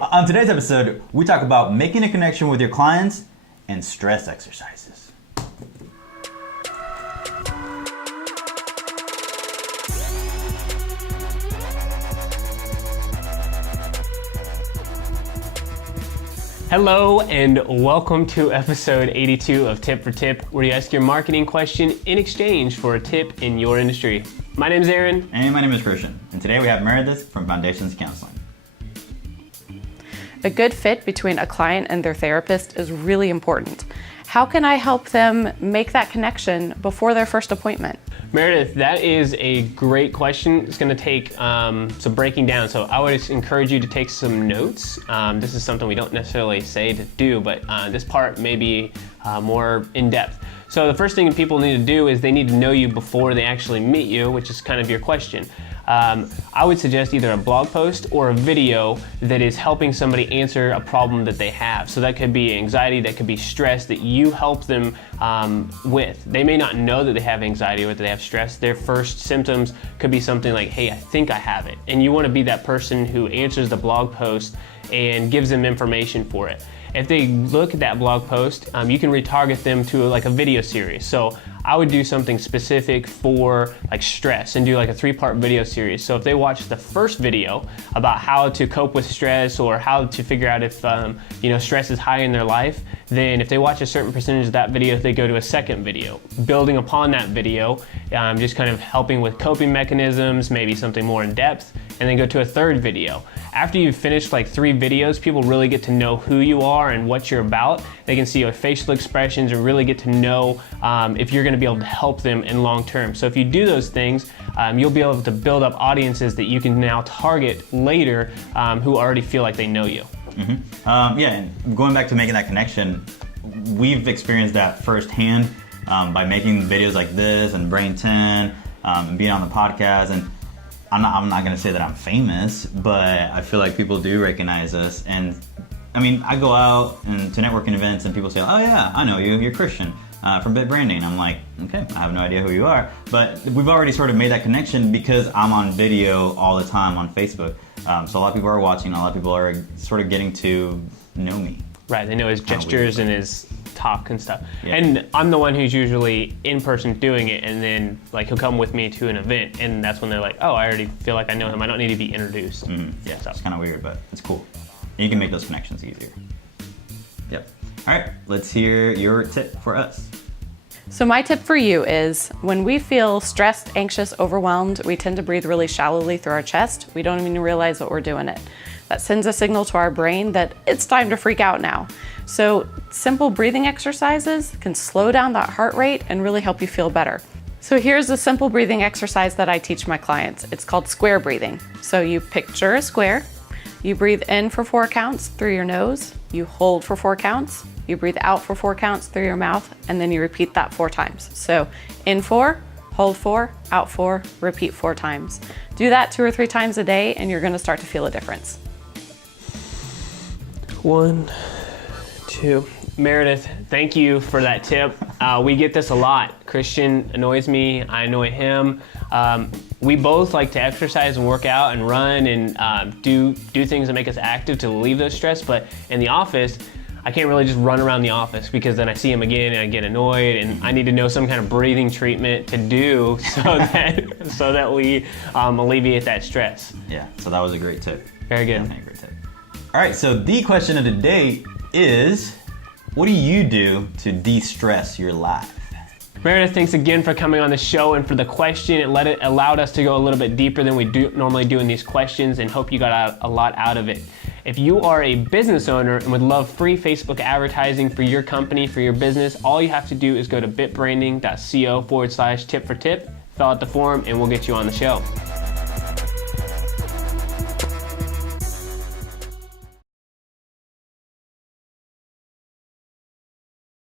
On today's episode, we talk about making a connection with your clients and stress exercises. Hello and welcome to episode 82 of Tip for Tip, where you ask your marketing question in exchange for a tip in your industry. My name is Aaron. And my name is Christian. And today we have Meredith from Foundations Counseling. A good fit between a client and their therapist is really important. How can I help them make that connection before their first appointment? Meredith, that is a great question. It's going to take some breaking down. So I would encourage you to take some notes. This is something we don't necessarily say to do, but this part may be more in depth. So the first thing people need to do is they need to know you before they actually meet you, which is kind of your question. I would suggest either a blog post or a video that is helping somebody answer a problem that they have. So that could be anxiety, that could be stress that you help them with. They may not know that they have anxiety or that they have stress. Their first symptoms could be something like, hey, I think I have it. And you want to be that person who answers the blog post and gives them information for it. If they look at that blog post, you can retarget them to like a video series. So I would do something specific for like stress and do like a 3-part video series. So if they watch the first video about how to cope with stress or how to figure out if stress is high in their life, then if they watch a certain percentage of that video, they go to a second video. Building upon that video, just kind of helping with coping mechanisms, maybe something more in depth, and then go to a third video. After you've finished like 3 videos, people really get to know who you are and what you're about. They can see your facial expressions and really get to know if you're gonna be able to help them in long term. So if you do those things, you'll be able to build up audiences that you can now target later who already feel like they know you. Mm-hmm. And going back to making that connection, we've experienced that firsthand by making videos like this and Brain 10 and being on the podcast. And I'm not going to say that I'm famous, but I feel like people do recognize us. And I mean, I go out to networking events and people say, oh yeah, I know you, you're Christian from BitBranding. I'm like, okay, I have no idea who you are. But we've already sort of made that connection because I'm on video all the time on Facebook. So a lot of people are watching, a lot of people are sort of getting to know me. Right, they know his gestures and his talk and stuff. Yeah. And I'm the one who's usually in person doing it, and then like he'll come with me to an event, and that's when they're like, oh, I already feel like I know him. I don't need to be introduced. Mm-hmm. Yeah, so it's kind of weird, but it's cool. And you can make those connections easier. Yep. All right, let's hear your tip for us. So my tip for you is when we feel stressed, anxious, overwhelmed, we tend to breathe really shallowly through our chest. We don't even realize that we're doing it. That sends a signal to our brain that it's time to freak out now. So simple breathing exercises can slow down that heart rate and really help you feel better. So here's a simple breathing exercise that I teach my clients. It's called square breathing. So you picture a square, you breathe in for 4 counts through your nose, you hold for 4 counts, you breathe out for 4 counts through your mouth, and then you repeat that 4 times. So in 4, hold 4, out 4, repeat 4 times. Do that 2 or 3 times a day and you're gonna start to feel a difference. 1, 2. Meredith, thank you for that tip. We get this a lot. Christian annoys me, I annoy him. We both like to exercise and work out and run and do things that make us active to relieve those stress, but in the office, I can't really just run around the office because then I see him again and I get annoyed, and I need to know some kind of breathing treatment to do so that we alleviate that stress. Yeah, so that was a great tip. Very good. Definitely a great tip. All right, so the question of the day is, what do you do to de-stress your life? Meredith, thanks again for coming on the show and for the question. It allowed us to go a little bit deeper than we normally do in these questions, and hope you got a lot out of it. If you are a business owner and would love free Facebook advertising for your company, for your business, all you have to do is go to bitbranding.co/tip for tip, fill out the form, and we'll get you on the show.